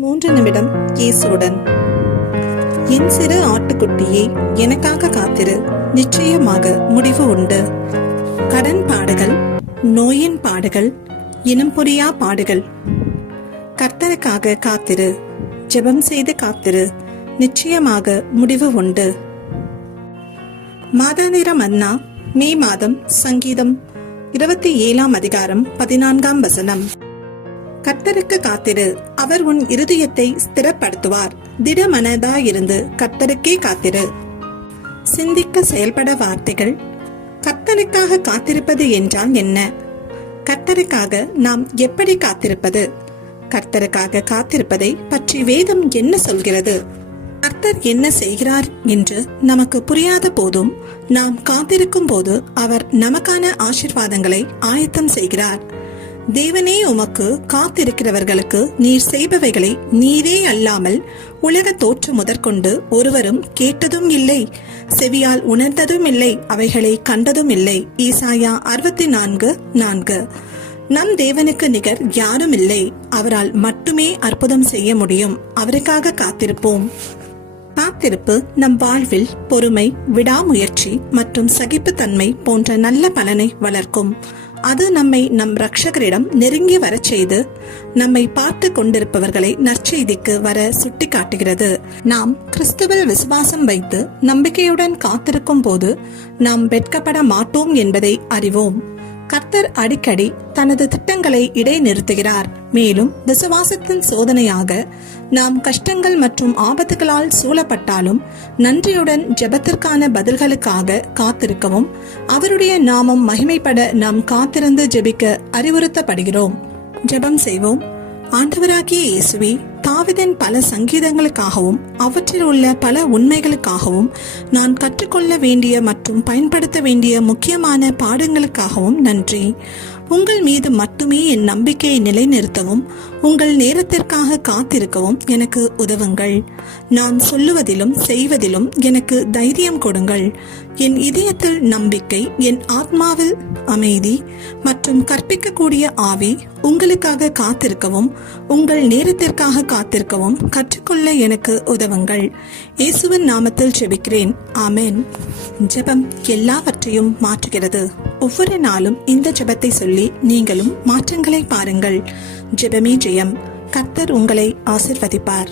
3 நிமிடம் இயேசுவுடன். என் சிறு ஆட்டுக்குட்டியே, எனக்காக காத்திரு, நிச்சயமாக முடிவு உண்டு. கடன் பாடுகள், நோயின் பாடுகள், இனம் புரியா பாடுகள். கர்த்தருக்காக காத்திரு, ஜெபம் செய்து காத்திரு, நிச்சயமாக முடிவு உண்டு. மாதாந்திர மன்னா, மே மாதம், சங்கீதம் 27 அதிகாரம் 14 வசனம். கர்த்தருக்கு காத்திரு, அவர் உன் இருதயத்தை ஸ்திரப்படுத்துவார். திடமனதாயிருந்து கர்த்தருக்கே காத்திரு. சிந்திக்க செயல்பட வார்த்தைகள். கர்த்தருக்காக காத்திருப்பது என்றால் என்ன? கர்த்தருக்காக நாம் எப்படி காத்திருப்பது? கர்த்தருக்காக காத்திருப்பதை பற்றி வேதம் என்ன சொல்கிறது? கர்த்தர் என்ன செய்கிறார் என்று நமக்கு புரியாத போதும் நாம் காத்திருக்கும் போது அவர் நமக்கான ஆசீர்வாதங்களை ஆயத்தம் செய்கிறார். தேவனே உமக்கு காத்திருக்கிறவர்களுக்கு நீர் செய்பவைகளை நீரே அல்லாமல் உலக தோற்று முதற்கொண்டு ஒருவரும் கேட்டதும் இல்லை, செவியால் உணர்ந்ததும் இல்லை, அவைகளை கண்டதும் இல்லை. ஏசாயா 64:4. நம் தேவனுக்கு நிகர் யாரும் இல்லை. அவரால் மட்டுமே அற்புதம் செய்ய முடியும். அவருக்காக காத்திருப்போம். காத்திருப்பு நம் வாழ்வில் பொறுமை, விடாமுயற்சி மற்றும் சகிப்புத்தன்மை போன்ற நல்ல பலனை வளர்க்கும். அது நம்மை நம் இரட்சகரிடம் நெருங்கி வரச் செய்து நம்மை பார்த்து கொண்டிருப்பவர்களை நற்செய்திக்கு வர சுட்டி காட்டுகிறது. நாம் கிறிஸ்துவில் விசுவாசம் வைத்து நம்பிக்கையுடன் காத்திருக்கும் போது நாம் வெட்கப்பட மாட்டோம் என்பதை அறிவோம். கர்த்தர் அடிக்கடி தனது திட்டங்களை இடைநிறுத்துகிறார். மேலும் விசுவாசத்தின் சோதனையாக நாம் கஷ்டங்கள் மற்றும் ஆபத்துகளால் சூழப்பட்டாலும் நன்றியுடன் ஜெபத்திற்கான பதில்களுக்காக காத்திருக்கவும் அவருடைய நாமம் மகிமைப்பட நாம் காத்திருந்து ஜெபிக்க அறிவுறுத்தப்படுகிறோம். ஜெபம் செய்வோம். ஆண்டவராகிய இயேசுவே, தாவீதின் பல சங்கீதங்களுக்காகவும் அவற்றில் உள்ள பல உண்மைகளுக்காகவும் நான் கற்றுக்கொள்ள வேண்டிய மற்றும் பயன்படுத்த வேண்டிய முக்கியமான பாடங்களுக்காகவும் நன்றி. உங்கள் மீது மட்டுமே என் நம்பிக்கையை நிலைநிறுத்தவும் உங்கள் நேரத்திற்காக காத்திருக்கவும் எனக்கு உதவுங்கள். நான் சொல்லுவதிலும் செய்வதிலும் எனக்கு தைரியம் கொடுங்கள். என் இதயத்தில் நம்பிக்கை, என் ஆத்மாவில் அமைதி மற்றும் கற்பிக்கக்கூடிய ஆவி உங்களுக்காக காத்திருக்கவும் உங்கள் நேரத்திற்காக காத்திருக்கவும் கற்றுக்கொள்ள எனக்கு உதவுங்கள். இயேசுவின் நாமத்தில் ஜெபிக்கிறேன். ஆமென். ஜெபம் எல்லாவற்றையும் மாற்றுகிறது. ஒவ்வொரு நாளும் இந்த ஜெபத்தை சொல்லி நீங்களும் மாற்றங்களை பாருங்கள். ஜெபமே ஜெயம். கர்த்தர் உங்களை ஆசீர்வதிப்பார்.